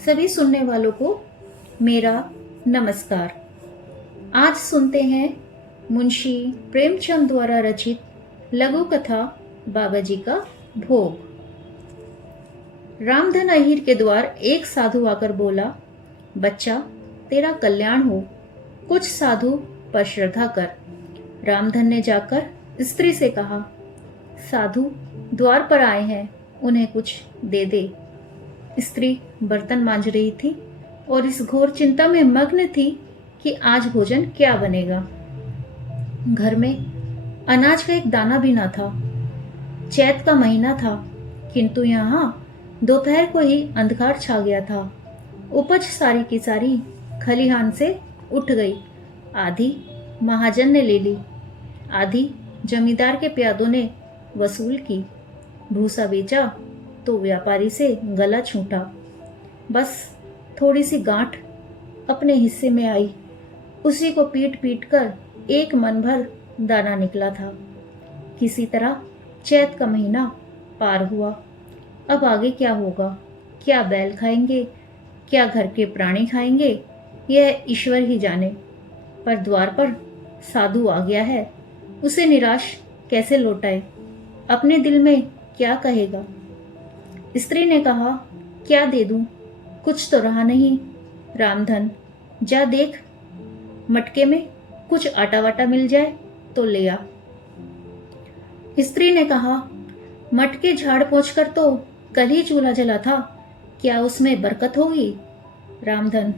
सभी सुनने वालों को मेरा नमस्कार। आज सुनते हैं मुंशी प्रेमचंद द्वारा रचित लघु कथा बाबाजी का भोग। रामधन अहीर के द्वार एक साधु आकर बोला, बच्चा तेरा कल्याण हो, कुछ साधु पर श्रद्धा कर। रामधन ने जाकर स्त्री से कहा, साधु द्वार पर आए हैं, उन्हें कुछ दे दे। स्त्री बर्तन मांज रही थी और इस घोर चिंता में मग्न थी कि आज भोजन क्या बनेगा। घर में अनाज का एक दाना भी ना था। चैत का महीना था, किंतु यहाँ दोपहर को ही अंधकार छा गया था। उपज सारी की सारी खलिहान से उठ गई। आधी महाजन ने ले ली, आधी जमींदार के प्यादों ने वसूल की। भूसा बेचा तो व्यापारी से गला छूटा। बस थोड़ी सी गांठ अपने हिस्से में आई, उसी को पीट पीट कर एक मन भर दाना निकला था। किसी तरह चैत का महीना पार हुआ। अब आगे क्या होगा? क्या बैल खाएंगे, क्या घर के प्राणी खाएंगे, यह ईश्वर ही जाने। पर द्वार पर साधु आ गया है, उसे निराश कैसे लौटाए? अपने दिल में क्या कहेगा? स्त्री ने कहा, क्या दे दूं? कुछ तो रहा नहीं। रामधन जा देख, मटके में कुछ आटा वाटा मिल जाए तो ले आ। स्त्री ने कहा, मटके झाड़ पोंछ कर तो कल ही चूल्हा जला था, क्या उसमें बरकत होगी? रामधन,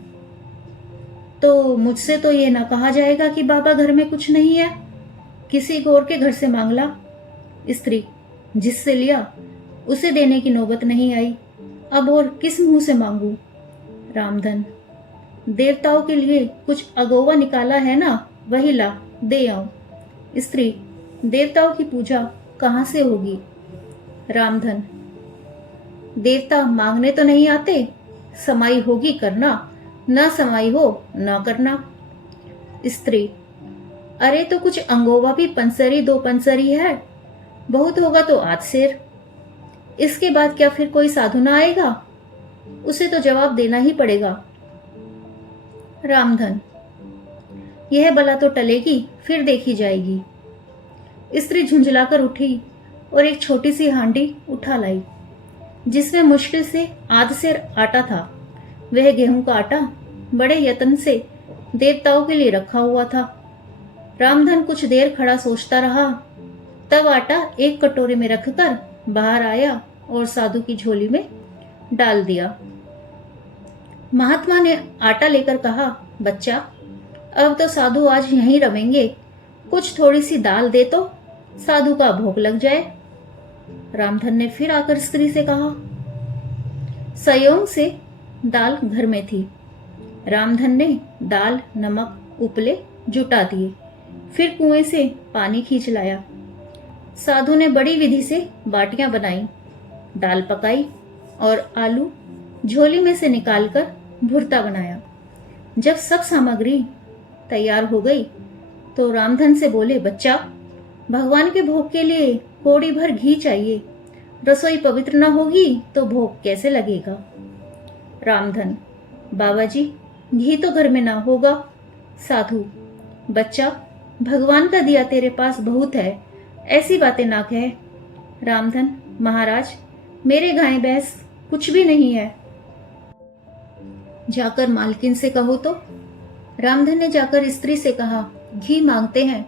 तो मुझसे तो ये ना कहा जाएगा कि बाबा घर में कुछ नहीं है, किसी गौर के घर से मांग ला। स्त्री, जिससे लिया उसे देने की नौबत नहीं आई, अब और किस मुंह से मांगू? रामधन, देवताओं के लिए कुछ अगोवा निकाला है ना, वही ला दे आऊं। स्त्री, देवताओं की पूजा कहां से होगी? रामधन, देवता मांगने तो नहीं आते, समाई होगी करना, न समाई हो न करना। स्त्री, अरे तो कुछ अंगोवा भी पंसरी दो पंसरी है, बहुत होगा तो आध सेर। इसके बाद क्या फिर कोई साधु ना आएगा? उसे तो जवाब देना ही पड़ेगा। रामधन, यह बला तो टलेगी, फिर देखी जाएगी। स्त्री झुंझलाकर उठी और एक छोटी सी हांडी उठा लाई, जिसमें मुश्किल से आध सेर आटा था। वह गेहूं का आटा बड़े यत्न से देवताओं के लिए रखा हुआ था। रामधन कुछ देर खड़ा सोचता रहा, तब आटा एक कटोरे में रखकर बाहर आया और साधु की झोली में डाल दिया। महात्मा ने आटा लेकर कहा, बच्चा अब तो साधु आज यहीं रवेंगे, कुछ थोड़ी सी दाल दे तो साधु का भोग लग जाए। रामधन ने फिर आकर स्त्री से कहा। संयोग से दाल घर में थी। रामधन ने दाल, नमक, उपले जुटा दिए, फिर कुएं से पानी खींच लाया। साधु ने बड़ी विधि से बाटियां बनाई, दाल पकाई और आलू झोली में से निकालकर भुर्ता बनाया। जब सब सामग्री तैयार हो गई तो रामधन से बोले, बच्चा भगवान के भोग के लिए कौड़ी भर घी चाहिए, रसोई पवित्र न होगी तो भोग कैसे लगेगा? रामधन, बाबा जी घी तो घर में ना होगा। साधु, बच्चा भगवान का दिया तेरे पास बहुत है, ऐसी बातें ना कह। रामधन, महाराज मेरे गाय भैंस कुछ भी नहीं है। जाकर मालकिन से कहो तो। रामधन ने जाकर स्त्री से कहा, घी मांगते हैं,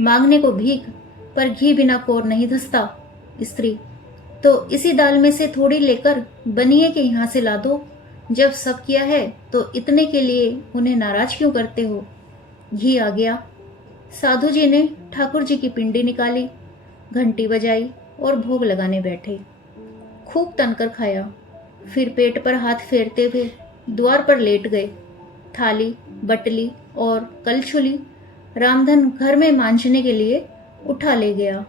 मांगने को भीख, पर घी बिना कोर नहीं धसता। स्त्री, तो इसी दाल में से थोड़ी लेकर बनिए के यहाँ से ला दो। जब सब किया है तो इतने के लिए उन्हें नाराज क्यों करते हो? घी आ गया। साधु जी ने ठाकुर जी की पिंडी निकाली, घंटी बजाई और भोग लगाने बैठे। खूब तनकर खाया, फिर पेट पर हाथ फेरते हुए द्वार पर लेट गए। थाली, बटली और कलछुली रामधन घर में मांझने के लिए उठा ले गया।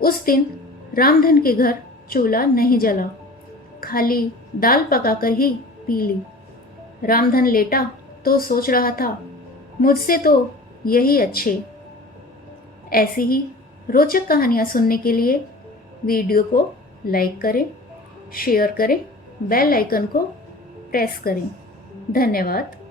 उस दिन रामधन के घर चूल्हा नहीं जला, खाली दाल पकाकर ही पी ली। रामधन लेटा तो सोच रहा था, मुझसे तो यही अच्छे। ऐसी ही रोचक कहानियां सुनने के लिए वीडियो को लाइक करें, शेयर करें, बेल आइकन को प्रेस करें। धन्यवाद।